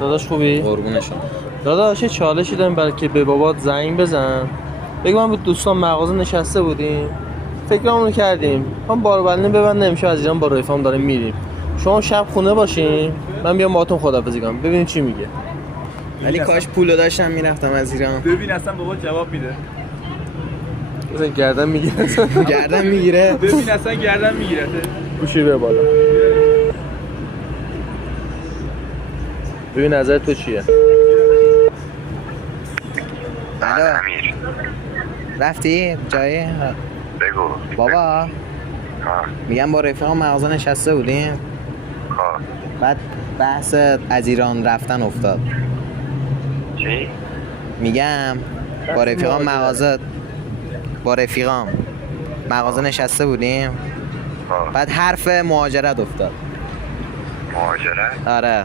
داداش خوبی؟ قربونشون. داداش یه چالشی داریم برای که به بابات زنگ بزن بگم من با دوستان مغازه نشسته بودیم فکرامونو کردیم هم بار بلنه ببند نمیشه از ایران با رفیقام داریم میریم شما شب خونه باشین من بیام باهاتون خداحافظی کنم ببینیم چی میگه. ولی کاش پولو داشتم میرفتم از ایران. ببین اصلا بابا جواب میده. مثلا گردن میگیره گردن میگیره. ببین اصلا گردن میگیره. گوشی به بالا ببین نظر تو چیه؟ الو امیر رفتی جایی؟ بگو. بابا ها. میگم با رفیقام مغازه نشسته بودیم ها. بعد بحث از ایران رفتن افتاد. چی؟ میگم با رفیقام مغازه نشسته بودیم ها. بعد حرف مهاجرت افتاد. مهاجرت؟ آره